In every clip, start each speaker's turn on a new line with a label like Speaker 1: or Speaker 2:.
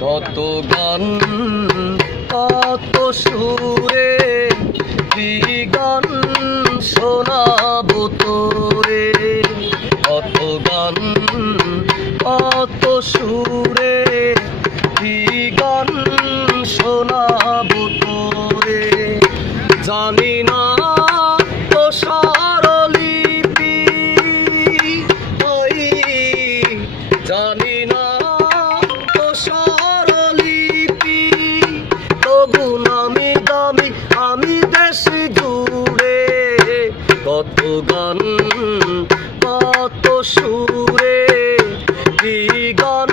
Speaker 1: কত গান কত সুরে কি গান কত সুরে কি গান শোনাবো তোরে। জানি না তো গান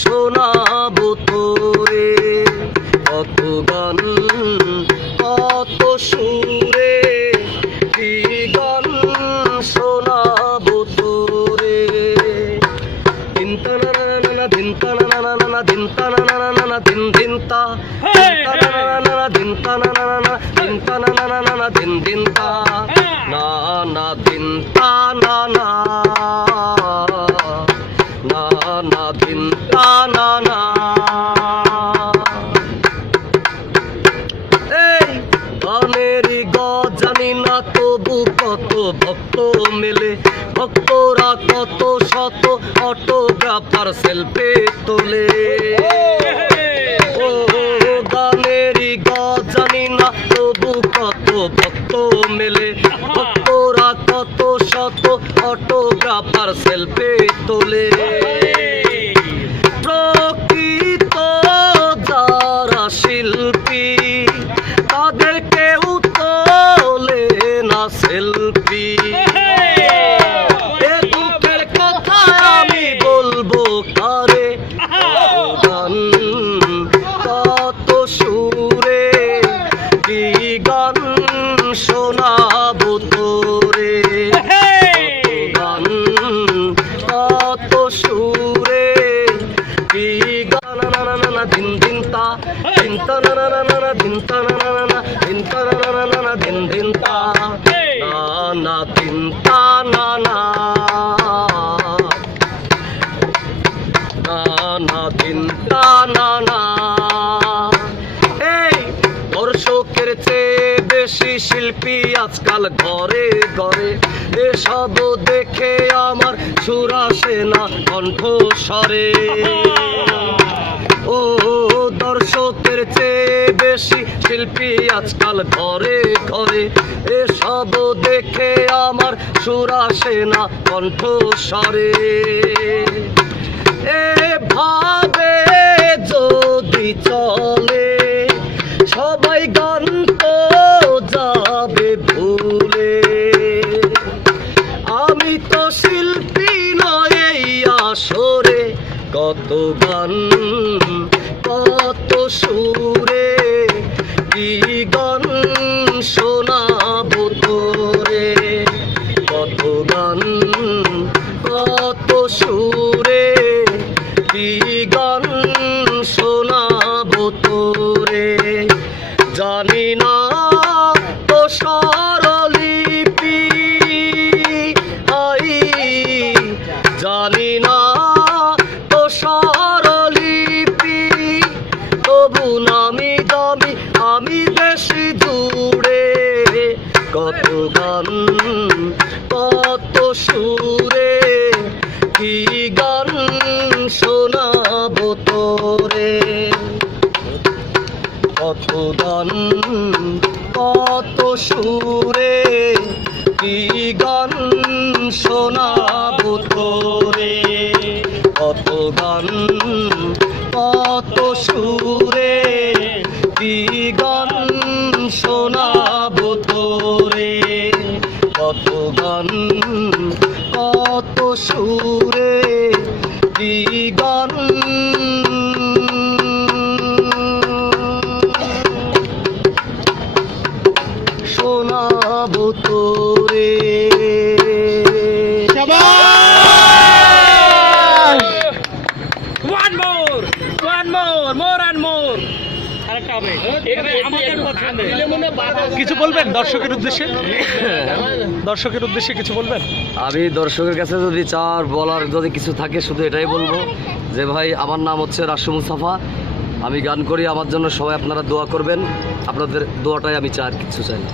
Speaker 1: শোনাব তোরে। কত গান কত সুরে কি গান শোনাব তোরে। চিন্তা না না না না চিন্তা না না না না চিন্তা না না না না দিন চিন্তা চিন্তা না না না না চিন্তা না না না কত ভক্ত মেলে। ভক্তরা কত শত অটোগ্রাফার সেলফে তোলে। ও কত ভক্ত মেলে। ভক্তরা কত শত অটোগ্রাফার সেলফে তোলে। গান শোনাবো তোরে গান কত সুরে কি গান না না না না দিন দিন তা দিন তা না না না না দিন তা না না না দিন তা না না না দিন দিন তা না না দিন তা না না বেশি শিল্পী আজকাল ঘরে ঘরে। এসব দেখে আমার সুর আসে না কণ্ঠস্বরে। ও দর্শকের চেয়ে বেশি শিল্পী আজকাল ঘরে ঘরে। এসব দেখে আমার সুর আসে না কণ্ঠস্বরে। এভাবে যদি চলে, সবাই গান ভুলে। আমি তো শিল্পী নয় এই আসরে। কত গান, কত সুরে, কি গান শোনাবো তোরে। কত গান, কত সুরে, কি গান শোনাবো তোরে। কত গান কত সুরে কি
Speaker 2: কিছু বলবেন দর্শকের উদ্দেশ্যে? দর্শকের উদ্দেশ্যে কিছু বলবেন?
Speaker 1: আমি দর্শকের কাছে যদি চার বলার যদি কিছু থাকে শুধু এটাই বলব যে ভাই আমার নাম হচ্ছে রাশু মুস্তাফা। আমি গান করি আমার জন্য সবাই আপনারা দোয়া করবেন। আপনাদের দোয়াটাই আমি চার কিছু চাই না।